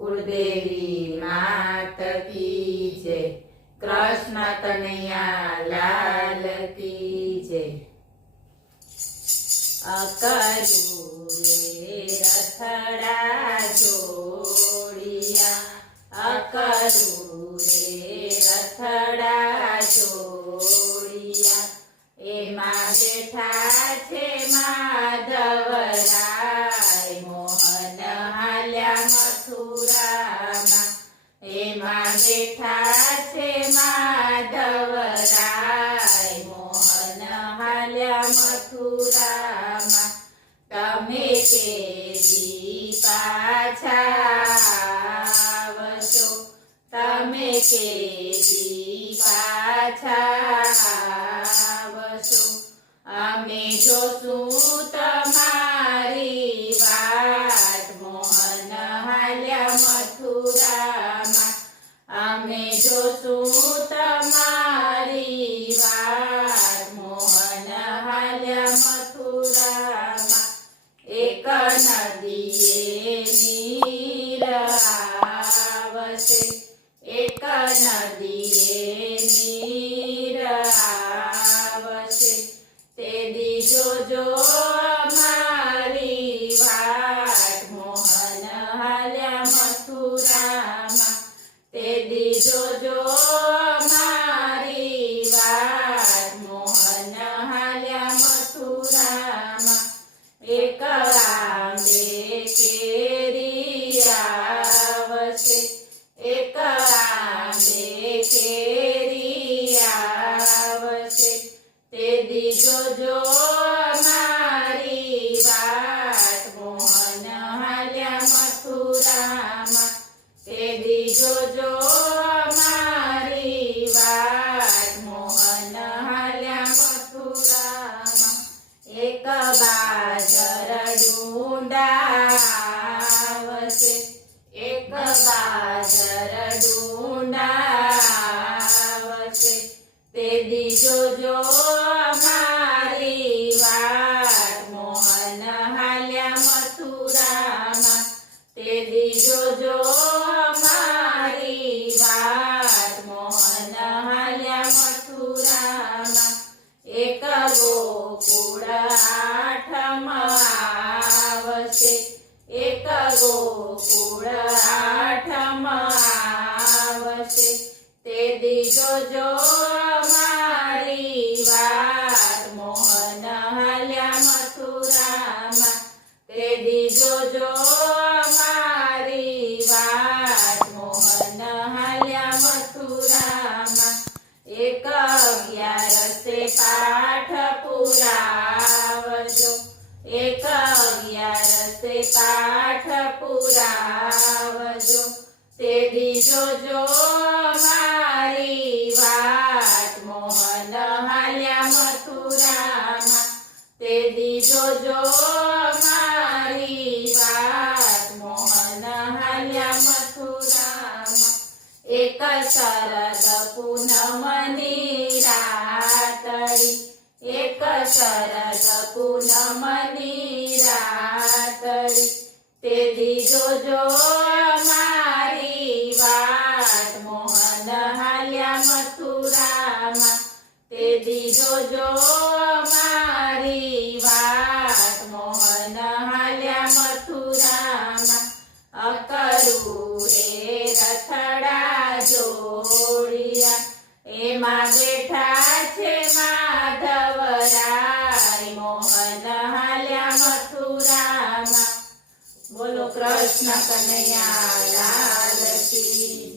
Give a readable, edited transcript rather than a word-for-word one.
કુળદેવી માત કી જય, કૃષ્ણ કનૈયા લાલ કી જય। અકરું રે રથડા જોડિયા, અકરું રે રથડા જોડિયા, એમાં બેઠા છે માધવરાય, મોહન હાલ્યા મથુરામાં, એમાં બેઠા છે માધવરાય, મોહન હાલ્યા મથુરામાં। તમે કેદી પાછા આવશો, તમે કેદી પાછા આવશો, અમે જોશું તમારી વાટ, મોહન હાલ્યા મથુરામાં, અમે જોશું તમારી વાટ, મોહન હાલ્યા મથુરામાં। એક નદીએ નીર આવશે, એક નદીએ નીર આવશે, તેદી જોજો અમારી વાટ, મોહન હાલ્યા મથુરામાં, તેદી જોજો અમારી વાટ, મોહન હાલ્યા મથુરામાં। એક આંબે કેરી આવશે, એક આંબે કેરી આવશે, તેદી જોજો અમારી વાટ, મોહન હાલ્યા મથુરામાં, તેદી જોજો અમારી વાટ, મોહન હાલ્યા મથુરામાં। એક બાજર ડુંડા આવશે, એક બાજર ડુંડા આવશે, તેદી જોજો અમારી વાટ, મોહન હાલ્યા મથુરામાં, તેદી જોજો અમારી વાટ, મોહન હાલ્યા મથુરામાં। એક ગોકુળ આઠમ આવશે, એક ગોકુળ આઠમ આવશે, તેદી જોજો અમારી વાટ, મોહન હાલ્યા મથુરામાં, તેદી જોજો અમારી વાટ, મોહન હાલ્યા મથુરામાં। એક 11 પાઠ પુરાવજો, એક 11 પાઠ પુરાવજો, તેદી જોજો અમારી વાટ, મોહન હાલ્યા મથુરામાં, તેદી જોજો અમારી વાટ, મોહન હાલ્યા મથુરામાં। એક શરદ પૂનમની રાતડી, એક શરદ પૂનમની રાતડી, તેદી જોજો અમારી વાટ, મોહન હાલ્યા મથુરામાં, તેદી જોજો અમારી વાટ, મોહન હાલ્યા મથુરામાં। અકરું રે રથડા જોડિયા, એમાં બેઠા છે માધવરાય, મોહન હાલ્યા મથુરામાં। બોલો કૃષ્ણ કનૈયા લાલ કી